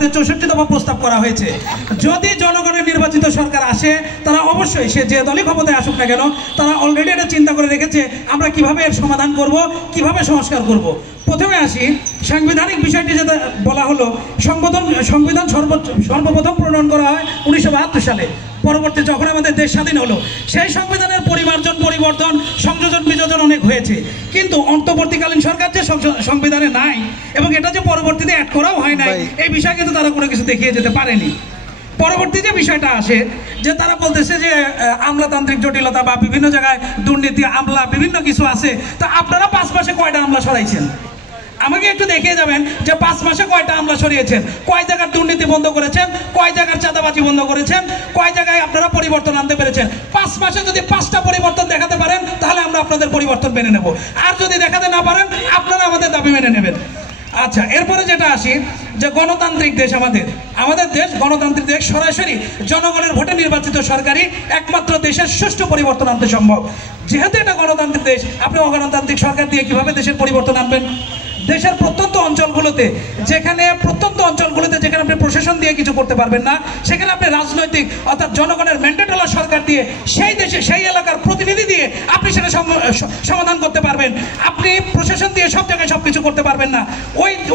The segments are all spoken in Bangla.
জামাতের 64 দফা প্রস্তাব করা হয়েছে। যদি জনগণের নির্বাচিত সরকার আসে, তারা অবশ্যই সে যে দলই ক্ষমতায় আসুক না কেন, তারা অলরেডি এটা চিন্তা করে রেখেছে আমরা কিভাবে এর সমাধান করব, কিভাবে সংস্কার করব। প্রথমে আসি সাংবিধানিক বিষয়টি, যেটা বলা হলো সংবিধান সর্বপ্রথম প্রণয়ন করা হয় 1972 সালে। পরবর্তী যখন আমাদের দেশ স্বাধীন হলো, সেই সংবিধানের পরিমার্জন, পরিবর্তন, সংযোজন বিযোজন অনেক হয়েছে, কিন্তু অন্তর্বর্তীকালীন সরকার যে সংবিধানে নাই এবং এটা যে পরবর্তীতে অ্যাড করাও হয় নাই, এই বিষয়ে কিন্তু তারা কোনো কিছু দেখিয়ে যেতে পারেনি। পরবর্তী যে বিষয়টা আসে, যে তারা বলতেছে যে আমলাতান্ত্রিক জটিলতা বা বিভিন্ন জায়গায় দুর্নীতি, আমলা বিভিন্ন কিছু আছে। তা আপনারা 5 মাসে কয়টা আমলা সরাইছেন? আমাকে একটু দেখিয়ে যাবেন যে 5 মাসে কয়টা আমলা সরিয়েছেন, কয় জায়গার দুর্নীতি বন্ধ করেছেন, কয় জায়গার চাঁদাবাজি বন্ধ করেছেন, কয় জায়গায় আপনারা পরিবর্তন আনতে পেরেছেন। 5 মাসে যদি 5টা পরিবর্তন দেখাতে পারেন, তাহলে আমরা আপনাদের পরিবর্তন মেনে নেব। আর যদি দেখাতে না পারেন, আপনারা আমাদের দাবি মেনে নেবেন। আচ্ছা, এরপরে যেটা আসি, যে গণতান্ত্রিক দেশ আমাদের দেশ গণতান্ত্রিক দেশ, সরাসরি জনগণের ভোটে নির্বাচিত সরকারই একমাত্র দেশের সুষ্ঠু পরিবর্তন আনতে সম্ভব। যেহেতু এটা গণতান্ত্রিক দেশ, আপনি অগণতান্ত্রিক সরকার দিয়ে কিভাবে দেশের পরিবর্তন আনবেন? দেশের প্রত্যন্ত অঞ্চলগুলোতে যেখানে আপনি প্রশাসন দিয়ে কিছু করতে পারবেন না, সেখানে আপনি রাজনৈতিক অর্থাৎ জনগণের ম্যান্ডেটওয়ালা সরকার দিয়ে, সেই দেশে সেই এলাকার প্রতিনিধি দিয়ে আপনি সেটা সমাধান করতে পারবেন। আপনি প্রশাসন দিয়ে সব জায়গায় সব কিছু করতে পারবেন না।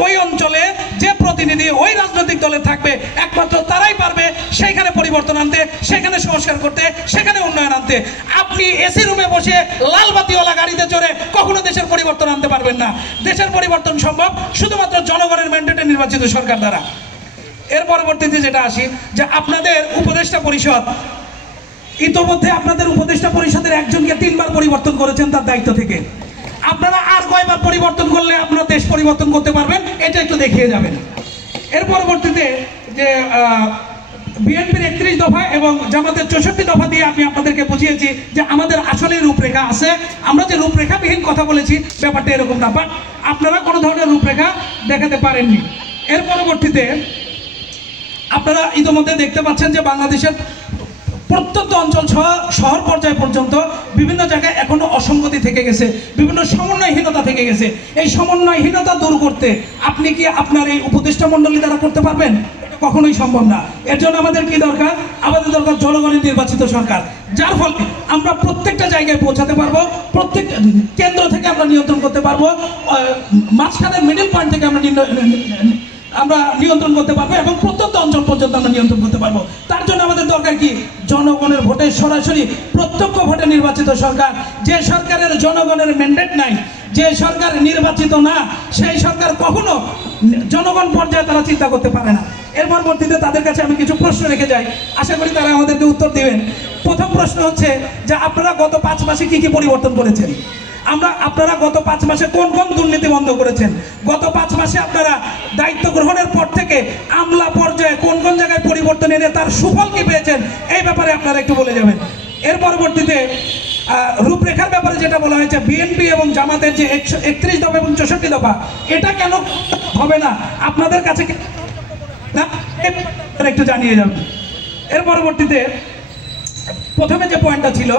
ওই অঞ্চলে যে প্রতিনিধি ওই রাজনৈতিক দলে থাকবে, একমাত্র তারাই পারবে সেইখানে পরিবর্তন আনতে, সেখানে সংস্কার করতে, সেখানে উন্নয়ন আনতে। আপনি এসি রুমে বসে লাল বাতিওয়ালা গাড়িতে চড়ে কখনো দেশের পরিবর্তন আনতে পারবেন না। দেশের পরিবর্তন সম্ভব শুধুমাত্র জনগণের ম্যান্ডেটে নির্বাচিত সরকার দ্বারা। এর পরবর্তীতে যেটা আসি, যে আপনাদের উপদেষ্টা পরিষদ, ইতোমধ্যে আপনাদের উপদেষ্টা পরিষদের একজনকে 3 বার পরিবর্তন করেছেন তার দায়িত্ব থেকে। আপনারা আর কয়বার পরিবর্তন করলে আপনারা দেশ পরিবর্তন করতে পারবেন, এটা একটু দেখিয়ে যাবেন। এর পরবর্তীতে যে বিএনপির 31 দফা এবং জামাতের 64 দফা দিয়ে আমি আপনাদেরকে বুঝিয়েছি যে আমাদের আসলে রূপরেখা আছে। আমরা যে রূপরেখাবিহীন কথা বলেছি, ব্যাপারটা এরকম না, বাট আপনারা কোনো ধরনের রূপরেখা দেখাতে পারেননি। এর পরবর্তীতে আপনারা ইতিমধ্যে দেখতে পাচ্ছেন যে বাংলাদেশের প্রত্যন্ত অঞ্চল শহর পর্যায় পর্যন্ত বিভিন্ন জায়গায় এখনো অসঙ্গতি থেকে গেছে, বিভিন্ন সমন্বয়হীনতা থেকে গেছে। এই সমন্বয়হীনতা দূর করতে আপনি কি আপনার এই উপদেষ্টা মণ্ডলী দ্বারা করতে পারবেন? কখনোই সম্ভব না। এর জন্য আমাদের কি দরকার? আমাদের দরকার জনগণের নির্বাচিত সরকার, যার ফলে আমরা প্রত্যেকটা জায়গায় পৌঁছাতে পারবো, প্রত্যেক কেন্দ্র থেকে আমরা নিয়ন্ত্রণ করতে পারবো, মাঝখানের মিডল পয়েন্ট থেকে আমরা নিয়ন্ত্রণ করতে পারবো এবং প্রত্যন্ত অঞ্চল পর্যন্ত আমরা নিয়ন্ত্রণ করতে পারবো। তার জন্য আমাদের দরকার কি? জনগণের ভোটে সরাসরি প্রত্যক্ষ ভোটে নির্বাচিত সরকার। যে সরকারের জনগণের ম্যান্ডেট নাই, যে সরকার নির্বাচিত না, সেই সরকার কখনো জনগণ পর্যায়ে তারা চিন্তা করতে পারে না। এর পরবর্তীতে তাদের কাছে আমি কিছু প্রশ্ন রেখে যাই, আশা করি তারা আমাদেরকে উত্তর দেবেন। প্রথম প্রশ্ন হচ্ছে যে আপনারা গত 5 মাসে কি কি পরিবর্তন করেছেন? আপনারা গত 5 মাসে কোন কোন দুর্নীতি বন্ধ করেছেন? গত 5 মাসে আপনারা দায়িত্ব গ্রহণের পর থেকে আমলা পর্যায়ে কোন কোন জায়গায় পরিবর্তন এনে তার সুফল কি পেয়েছেন, এই ব্যাপারে আপনারা একটু বলে যাবেন। এর পরবর্তীতে রূপরেখার ব্যাপারে যেটা বলা হয়েছে, বিএনপি এবং জামাতের যে 31 দফা এবং 64 দফা, এটা কেন হবে না আপনাদের কাছে না, একটু জানিয়ে যাবেন। এর পরবর্তীতে প্রথমে যে পয়েন্টটা ছিল,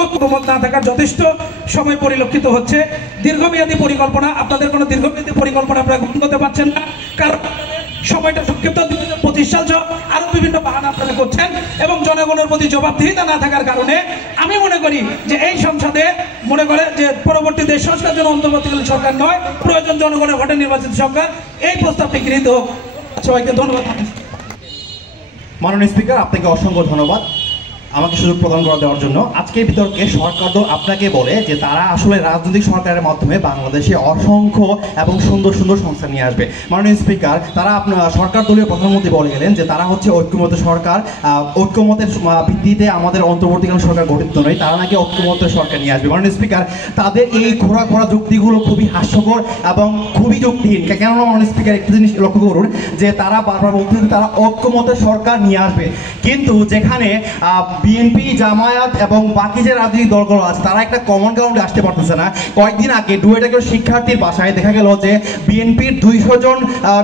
ঐক্যমত না থাকার যথেষ্ট সময় পরিলক্ষিত হচ্ছে। দীর্ঘমেয়াদী পরিকল্পনা, আপনাদের কোনো দীর্ঘমেয়াদী পরিকল্পনা আপনারা গ্রহণ করতে পারছেন না, কারণ সময়টা সংক্ষিপ্ত। 2025 সাল আরো বিভিন্ন বাহানা আপনারা করছেন এবং জনগণের প্রতি জবাবদিহিতা না থাকার কারণে আমি মনে করি যে এই সংসদে মনে করে যে পরবর্তী দেশ সংস্কার জন্য অন্তর্বর্তীকালীন সরকার নয়, প্রয়োজন জনগণের ভোটে নির্বাচিত সরকার। এই প্রস্তাবটি গৃহীত হোক। সবাইকে ধন্যবাদ। মাননীয় স্পিকার, আপনাকে অসংখ্য ধন্যবাদ আমাকে সুযোগ প্রদান করে দেওয়ার জন্য। আজকের বিতর্কে সরকার দল আপনাকে বলে যে তারা আসলে রাজনৈতিক সরকারের মাধ্যমে বাংলাদেশে অসংখ্য এবং সুন্দর সুন্দর সংস্থা নিয়ে আসবে। মাননীয় স্পিকার, তারা সরকার দলীয় প্রধানমন্ত্রী বলে গেলেন যে তারা হচ্ছে ঐক্যমত সরকার, ঐক্যমতের ভিত্তিতে আমাদের অন্তর্বর্তীকালীন সরকার গঠিত নয়, তারা নাকি ঐক্যমতের সরকার নিয়ে আসবে। মাননীয় স্পিকার, তাদের এই ঘোরা যুক্তিগুলো খুবই হাস্যকর এবং খুবই যুক্তিহীন। কেননা মাননীয় স্পিকার, একটা জিনিস লক্ষ্য করুন যে তারা বারবার বলতেন তারা ঐক্যমতের সরকার নিয়ে আসবে, কিন্তু যেখানে বিএনপি, জামায়াত এবং বাকি যে রাজনৈতিক দলগুলো আছে তারা একটা কমন গ্রাউন্ডে আসতে পারতেছে না। কয়েকদিন আগে ডুয়েটাকের শিক্ষার্থীর বাসায় দেখা গেল যে বিএনপির 200 জন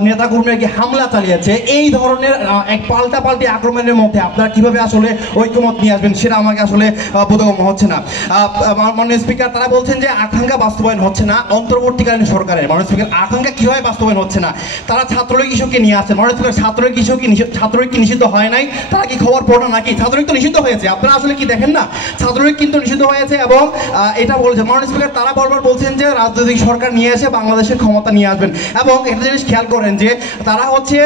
নেতাকর্মীকে হামলা চালিয়েছে। এই ধরনের এক পাল্টাপাল্টি আক্রমণের মধ্যে আপনারা কিভাবে আসলে ঐক্যমত নিয়ে আসবেন সেটা আমাকে আসলে বোধগম্য হচ্ছে না। মাননীয় স্পিকার, তারা বলছেন যে আকাঙ্ক্ষা বাস্তবায়ন হচ্ছে না অন্তর্বর্তীকালীন সরকারের। মাননীয় স্পিকার, আকাঙ্ক্ষা কিভাবে বাস্তবায়ন হচ্ছে না? তারা ছাত্রলীগ ইস্যুকে নিয়ে আসছেন। মাননীয় স্পিকার, ছাত্রলীগ কি নিষিদ্ধ হয় নাই? তারা কি খবর পড়ো নাকি? ছাত্রলীগ তো নিষিদ্ধ হয়েছে, আপনারা আসলে কি দেখেন না? ছাত্রলীগ কিন্তু নিষিদ্ধ হয়েছে এবং এটা বলেছে মাননীয় স্পিকার, তারা বারবার বলছেন যে রাজনৈতিক সরকার নিয়ে এসে বাংলাদেশের ক্ষমতা নিয়ে আসবেন। এবং একটা জিনিস খেয়াল করেন যে তারা হচ্ছে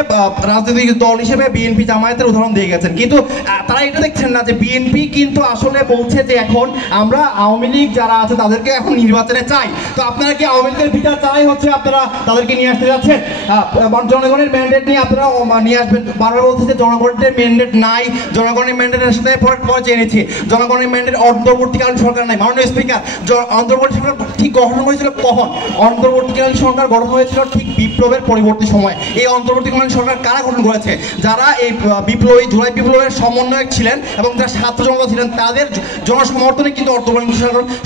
রাজনৈতিক দল হিসেবে বিএনপি, জামায়াতের উদাহরণ দিয়ে গেছেন, কিন্তু তারা এটা দেখছেন না যে বিএনপি কিন্তু আসলে বলছে যে এখন আমরা আওয়ামী লীগ যারা আছে তাদেরকে এখন নির্বাচনে চাই। তো আপনারা কি আওয়ামী লীগের বিচার চাই হচ্ছে আপনারা তাদেরকে নিয়ে আসতে যাচ্ছেন? জনগণের ম্যান্ডেট নিয়ে আপনারা নিয়ে আসবেন। বারবার বলছে যে জনগণের ম্যান্ডেট নাই, জনগণের ম্যান্ডেটের সাথে পরে জেনেছি জনগণের ম্যান্ডেট অন্তর্বর্তীকালীন সরকার নাই। মাননীয় স্পিকার, অন্তর্বর্তী সরকার ঠিক গঠন হয়েছিল কখন? অন্তর্বর্তীকালীন সরকার গঠন হয়েছিল ঠিক বিপ্লবের পরবর্তী সময়। এই অন্তর্বর্তীকালীন সরকার কারা গঠন করেছে? যারা এই বিপ্লবী জুলাই বিপ্লবের সমন্বয়ক ছিলেন এবং যারা ছাত্র জনতা ছিলেন তাদের জনসমর্থনে কিন্তু অন্তর্বর্তী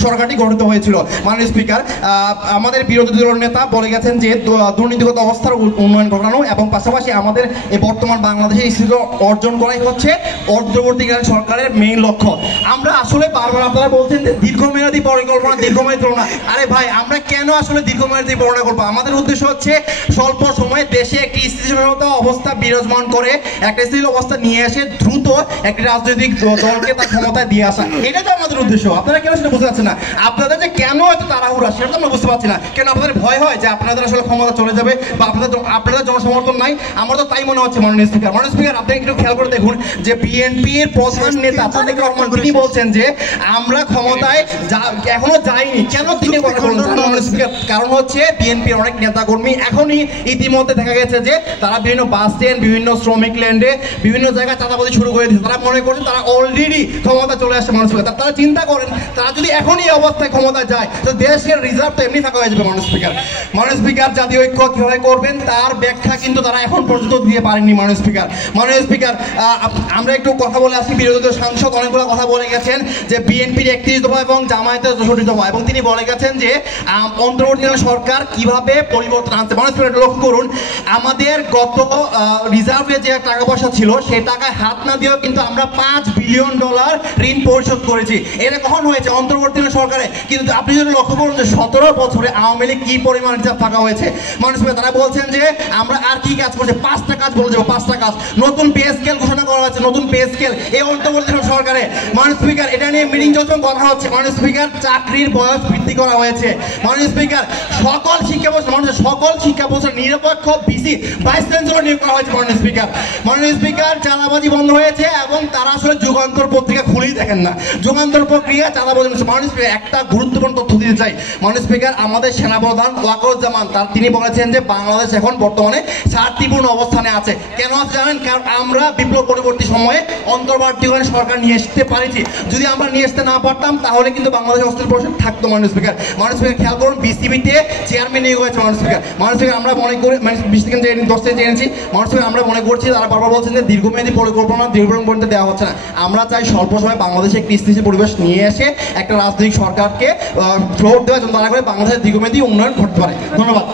সরকারটি গঠিত হয়েছিল। মাননীয় স্পিকার, আমাদের বিরোধী দলের নেতা বলে গেছেন যে দুর্নীতিগত অবস্থার উন্নয়ন ঘটানো এবং পাশাপাশি আমাদের এই বর্তমান বাংলাদেশের স্থিতি অর্জন করাই হচ্ছে অন্তর্বর্তীকালীন সরকারের মেইন লক্ষ্য। আমরা আসলে বারবার আপনারা বলছেন যে দীর্ঘমেয়াদী পরিকল্পনা, দীর্ঘমেয়াদী পরিকল্পনা। আরে ভাই, আমরা কেন আসলে দীর্ঘমেয়াদী পরিকল্পনা করবো? আমাদের উদ্দেশ্য হচ্ছে স্বল্প সময়ে দেশে একটি স্থিতিশীলতা অবস্থা বিরাজমান করে একটা স্থিতিশীল অবস্থা নিয়ে এসে দ্রুত একটি রাজনৈতিক দলকে তার ক্ষমতায় দিয়ে আসা, এটা তো আমাদের উদ্দেশ্য। আপনারা কেন সেটা বুঝতে পারছেন না? আপনাদের যে কেন এত তাড়াহুড়া সেটা তো আমরা বুঝতে পারছি না। কেন আপনাদের ভয় হয় যে আপনাদের আসলে ক্ষমতা চলে যাবে বা আপনাদের জনসমর্থন নাই? আমার তো তাই মনে হচ্ছে। মাননীয় স্পিকার, আপনি একটু খেয়াল করে দেখুন যে বিএনপির প্রধান নেতা তারেক রহমান তিনি বলছেন যে আমরা ক্ষমতায় এখনো যাইনি। কেন তিনি কথা বলছেন? মাননীয় স্পিকার, কারণ হচ্ছে বিএনপির অনেক নেতাকর্মী এখনই ইতিমধ্যে দেখা গেছে যে তারা বিভিন্ন বাস স্ট্যান্ড, বিভিন্ন শ্রমিক ল্যান্ডে, বিভিন্ন জায়গায় চাঁদাবাজি শুরু করে দিচ্ছে। তারা মনে করছে তারা অলরেডি ক্ষমতা চলে আসছে। মাননীয় স্পিকার, তারা চিন্তা করেন তারা যদি এখনই অবস্থায় ক্ষমতায় যায় তো দেশের রিজার্ভ তো এমনি থাকা হয়ে যাবে। মাননীয় স্পিকার, জাতীয় ঐক্য কিভাবে করবেন তার ব্যাখ্যা কিন্তু তারা এখন পর্যন্ত দিয়ে পারেননি। মাননীয় স্পিকার, আমরা একটু কথা বলে আসি। বিরোধী দলের সাংসদ অনেকগুলো কথা বলে গেছেন যে বিএনপির 31 দফা এবং জামায়াতের 64 দফা, এবং তিনি বলে গেছেন যে অন্তর্বর্তীকালীন সরকার কিভাবে পরিবর্তন আনছে। মাননীয় স্পিকার, লক্ষ্য করুন আমাদের গত রিজার্ভে যে টাকা পয়সা ছিল সেই টাকায় হাত না দিয়েও কিন্তু আমরা $5 বিলিয়ন ঋণ পরিশোধ করেছি। এটা কখন হয়েছে? অন্তর্বর্তীকালীন সরকারে। কিন্তু আপনি যদি লক্ষ্য করুন যে 17 বছরে আওয়ামী লীগ কি পরিমাণ রিজার্ভ থাকা হয়েছে। মাননীয় স্পিকার, তারা বলছেন যে আমরা আর কি কাজ করছে, 5টা কাজ বলে যাবো, 5টা কাজ। নতুন পে স্কেল ঘোষণা করা হয়েছে, নতুন পে স্কেল এই অন্তর্বর্তীকালীন সরকারে। মাননীয় স্পিকার, এটা নিয়ে মিটিং যখন কথা হচ্ছে। মাননীয় স্পিকার, চাকরির বয়স বৃদ্ধি করা হয়েছে। মাননীয় স্পিকার, সকল শিক্ষা প্রতিষ্ঠান নিরপেক্ষ ভিসি ভাইস চ্যান্সেলর নিয়োগ করা হয়েছে। মাননীয় স্পিকার, চাঁদাবাজি বন্ধ হয়েছে এবং তারা আসলে যুগান্তর পত্রিকা খুলেই দেখেন না। যুগান্তর প্রক্রিয়া চাঁদাবাজি। মাননীয় স্পিকার, একটা গুরুত্বপূর্ণ তথ্য দিতে চাই। মাননীয় স্পিকার, আমাদের সেনাপ্রধান ওয়াকারুজ্জামান তিনি বলেছেন যে বাংলাদেশ এখন বর্তমানে শান্তিপূর্ণ অবস্থানে আছে। কেন আছে জানেন? কারণ আমরা বিপ্লব পরবর্তী সময়ে অন্তর্বর্তীকালীন সরকার নিয়ে আসতে পারিছি। যদি আমরা নিয়ে আসতে না পারতাম তাহলে কিন্তু বাংলাদেশ অস্থির পরিস্থিতি থাকতো। মাননীয় স্পিকার, খেয়াল করুন বিসিবিতে চেয়ারম্যান নিয়োগ হয়েছে। মাননীয় স্পিকার, আমরা মনে করি 20 থেকে 10 থেকে জেনেছি। মাননীয় স্পিকার, আমরা মনে করছি তারা বারবার বলছেন যে দীর্ঘমেয়াদী পরিকল্পনা দীর্ঘমেয়াদী দেওয়া হচ্ছে না। আমরা চাই স্বল্প সময়ে বাংলাদেশে একটি স্থিতিশীল পরিবেশ নিয়ে এসে একটা রাজনৈতিক সরকারকে ভোট দেওয়ার জন্য তারা করে বাংলাদেশের দীর্ঘমেয়াদী উন্নয়ন ঘটতে পারে। ধন্যবাদ।